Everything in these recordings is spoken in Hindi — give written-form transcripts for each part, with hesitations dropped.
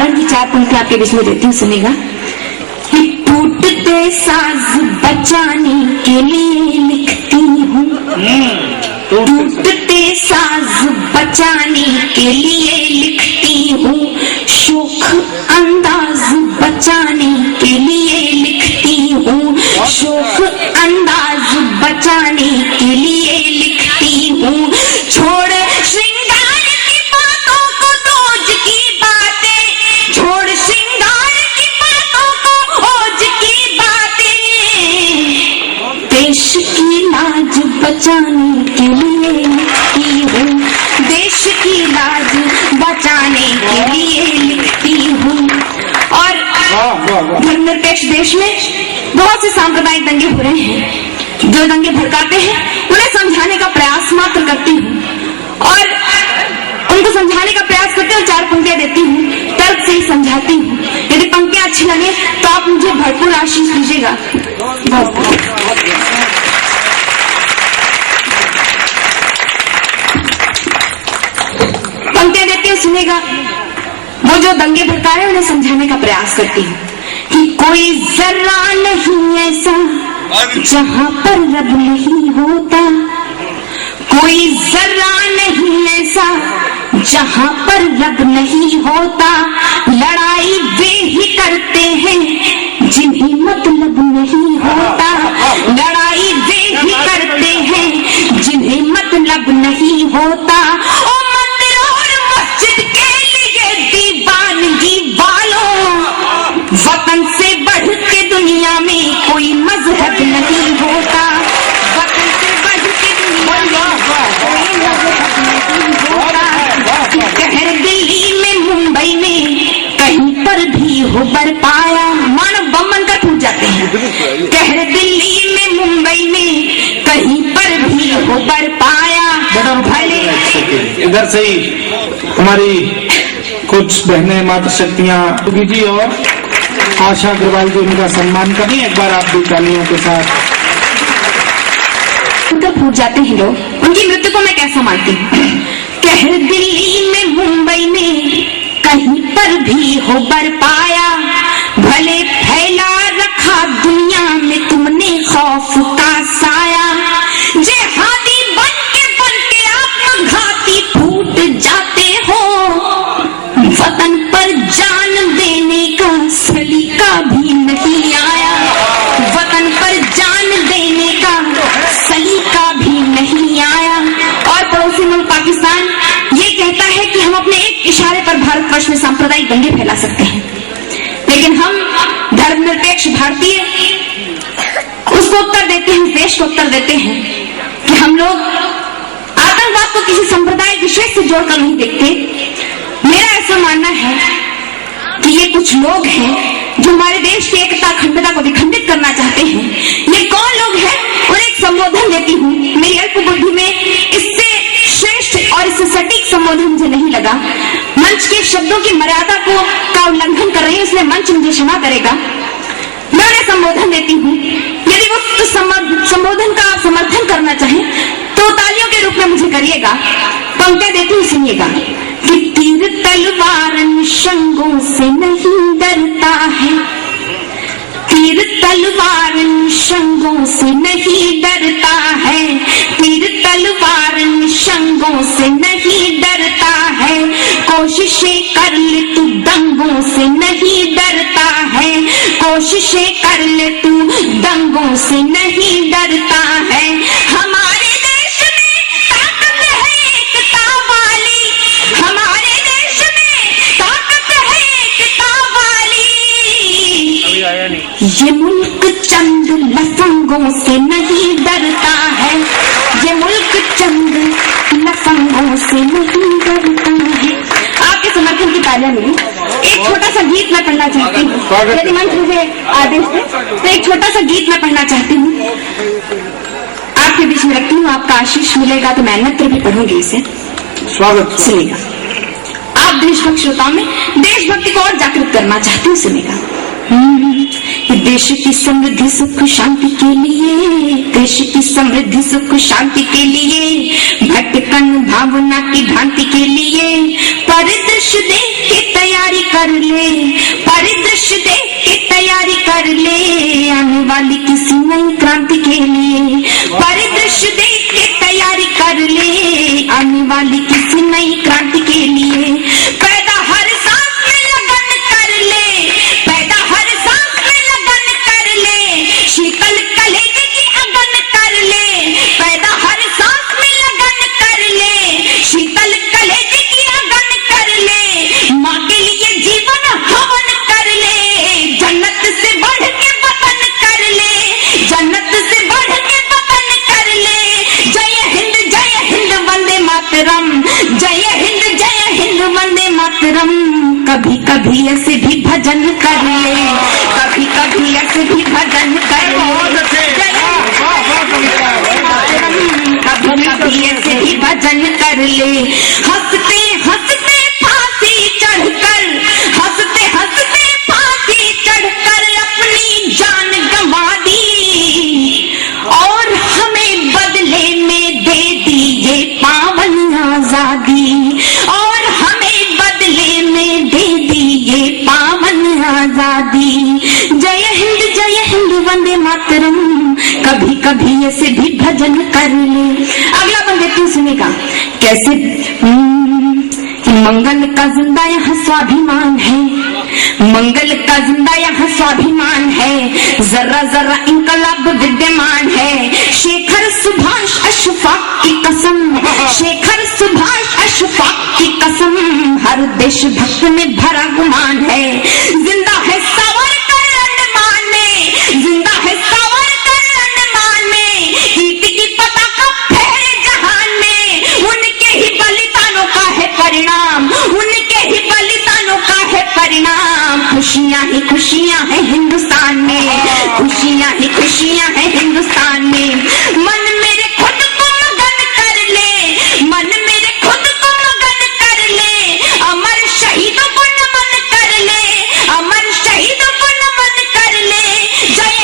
कारण की 4 पंक्ति आपके बीच में देती हूँ, सुनेगा। टूटते साज बचाने के लिए लिखती हूँ, टूटते साज बचाने के लिए लिखती हूँ, शोख अंदाज बचाने के लिए लिखती हूँ, शोख अंदाज बचाने के लिए लिखती हूँ। छोड़ श्रृंगार की बातों को दोज की बातें, छोड़ श्रृंगार की बातों को ओज की बातें, देश की लाज बचाने के लिए लिखती हूँ, देश की लाज बचाने के लिए लिखती हूँ। और धर्मनिरपेक्ष देश में बहुत से सांप्रदायिक दंगे हो रहे हैं, जो दंगे भड़काते हैं उन्हें समझाने का प्रयास मात्र करती हूँ, और उनको समझाने का प्रयास करते हुए 4 पंक्तियां देती हूँ, तर्क से ही समझाती हूँ। यदि पंक्तियां अच्छी लगे तो आप मुझे भरपूर आशीष दीजिएगा। पंक्तियां देती हूँ, सुनेगा। वो जो दंगे भड़का रहे हैं उन्हें समझाने का प्रयास करती हूँ कि कोई जर्रा नहीं ऐसा जहाँ पर रब नहीं होता, कोई जर्रा नहीं ऐसा जहाँ पर रब नहीं होता, लड़ाई वे ही करते हैं जिन्हें मतलब नहीं होता, लड़ाई वे ही करते हैं जिन्हें मतलब नहीं होता। ओ मंदिर और मस्जिद के लिए दीवानगी वालों, वतन से बढ़ के दुनिया में कोई मजहब नहीं होता, वतन से बढ़ के दुनिया में कोई मजहब नहीं होता। कहर दिल्ली में मुंबई में कहीं पर भी हो बरपाया, मानव बम बनकर टूट जाते हैं। कहर दिल्ली में मुंबई में कहीं पर भी हो बरपाया, भले इधर से ही हमारी कुछ बहनें माता शक्तियां जी और आशा अग्रवाल जी उनका सम्मान करें एक बार आप भी तालियों के साथ। फूट जाते हैं लोग, उनकी मृत्यु को मैं कैसा मानती हूँ। कहर दिल्ली में मुंबई में कहीं पर भी हो बरपाया, भले फैला रखा दुनिया में तुमने खौफ का साया, जिहादी बन के आत्मघाती फूट जाते हो, वतन पर जान देने का सलीका भी नहीं आया, वतन पर जान देने का सलीका भी नहीं आया। और पड़ोसी मुल्क पाकिस्तान ये कहता है कि हम अपने एक इशारे पर भारतवर्ष में सांप्रदायिक दंगे फैला सकते हैं, लेकिन हम धर्मनिरपेक्ष भारतीय उसको उत्तर देते हैं, देश को उत्तर देते हैं कि हम लोग आतंकवाद को किसी संप्रदाय विशेष से जोड़कर नहीं देखते। मेरा ऐसा मानना है कि ये कुछ लोग हैं जो हमारे देश की एकता अखंडता को विखंडित करना चाहते हैं। ये कौन लोग हैं? उन्हें एक संबोधन देती हूँ। मेरी अल्प बुद्धि में इससे श्रेष्ठ और इससे सटीक संबोधन मुझे नहीं लगा। मंच के शब्दों की मर्यादा का उल्लंघन कर रही है, इसलिए मंच मुझे क्षमा करेगा। मैं उन्हें संबोधन देती हूँ। यदि वो संबोधन का समर्थन करना चाहे तो तालियों के रूप में मुझे करिएगा। पंक्तियां देती हूँ, सुनिएगा कि तीर तलवार निशंगों से नहीं डरता है, तीर तलवार निशंगों से नहीं डरता है, तीर तलवार निशंगों से नहीं डरता है, कोशिशें कर ले तू दंगों से नहीं डरता है, कोशिशें कर ले तू दंगों से नहीं डरता है। हमारे देश में ताकत है एकता वाली, हमारे देश में ताकत है एकता वाली, ये मुल्क चंद लफंगों से नहीं डरता है, ये मुल्क चंद लफंगों से नहीं डरता है। आपके समर्थन की तालियां मिली। एक छोटा सा गीत मैं पढ़ना चाहती हूँ, यदि मंच मुझे आदेश दे तो एक छोटा सा गीत मैं पढ़ना चाहती हूँ, आपके बीच में रखती हूँ। आपका आशीष मिलेगा तो मैं अन्यत्र भी पढ़ूंगी इसे। स्वागत सुनेगा। आप देशभक्त श्रोताओं में देशभक्ति को और जागृत करना चाहती हूँ, सुनेगा। देश की समृद्धि सुख शांति के लिए, देश की समृद्धि सुख शांति के लिए, भटकन भावना की भ्रांति के लिए परिदृश्य देख के तैयारी कर ले, परिदृश्य देख के तैयारी कर ले, आने वाली किसी नई क्रांति के लिए, परिदृश्य देख के तैयारी कर ले, आने वाली किसी नई क्रांति के लिए। पैदा हर सांस में लगन कर ले, पैदा हर सांस में लगन कर ले, शीतल कलेजे की अगन कर ले, पैदा हर सांस में लगन कर ले, शीतल कलेजे की अगन कर ले, माँ के लिए जीवन हवन कर ले, जन्नत से बढ़ के वतन कर ले, जन्नत से बढ़ के वतन कर ले। जय हिंद वंदे मातरम, जय हिंद वंदे मातरम। कभी कभी ऐसे भी भजन कर ले, कभी कभी ऐसे भी भजन कर ले, कभी कभी ऐसे भी भजन कर ले। हंसते हंसते फांसी चढ़कर, हंसते हंसते फांसी चढ़कर अपनी जान गंवा दी, और हमें बदले में दे दी ये पावन आजादी, और हमें बदले में दे दी ये पावन आजादी। जय हिंद वंदे मातरम। कभी कभी ऐसे भी भजन कर ले। अगला बंदे तू सुनेगा कैसे। मंगल का जिंदा यहाँ स्वाभिमान है, मंगल का जिंदा यहाँ स्वाभिमान है, जरा जरा इनकलाब विद्यमान है। शेखर सुभाष अशफाक की कसम, शेखर सुभाष अशफाक की कसम, हर देशभक्त में भरा गुमान है। जिंदा है सावरकर अंडमान में, जिंदा है सावरकर अंडमान में, कीर्ति की पताका फहरे जहान में। उनके ही बलिदानों का है परिणाम, उनके ही बलिदानों का है परिणाम। खुशियां ही खुशियां हैं हिंदुस्तान में, खुशियां ही खुशियां हैं हिंदुस्तान में। मन मेरे खुद को मगन कर ले, मन मेरे खुद को मगन कर ले, अमर शहीदों को नमन कर ले, अमर शहीदों को नमन कर ले। जय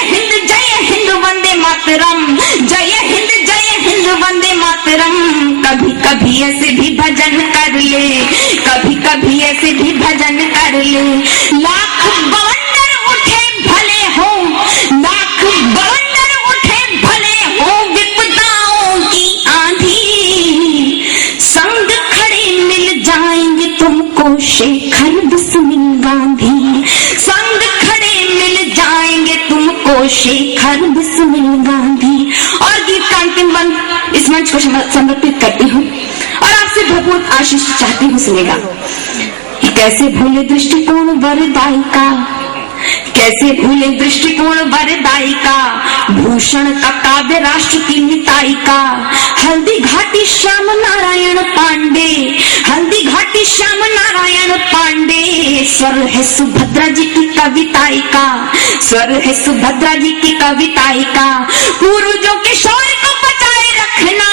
हिंद वंदे मातरम, जय हिंद वंदे मातरम। कभी कभी ऐसे भी भजन कर ले, कभी कभी ऐसे भी भजन कर ले। लाख बवंडर उठे भले हो, लाख बवंडर उठे भले हो, विपदाओं की आंधी, संग खड़े मिल जाएंगे तुमको शेखर बिस्मिल गांधी, संग खड़े मिल जाएंगे तुमको शेखर बिस्मिल गांधी। और गीत का अंतिम बंद इस मंच को समर्पित करती हूँ और आपसे भरपूर आशीष चाहती हूँ। सुनेगा कैसे भूले दृष्टिकोण वरदाई का, कैसे भूले दृष्टिकोण वरदाई का, भूषण का काव्य राष्ट्र की निताई का। हल्दी घाटी श्याम नारायण पांडे, हल्दी घाटी श्याम नारायण पांडे, स्वर है सुभद्रा जी की कविताई का, स्वर है सुभद्रा जी की कविताई का। पूर्वजों के शौर्य को बचाए रखना,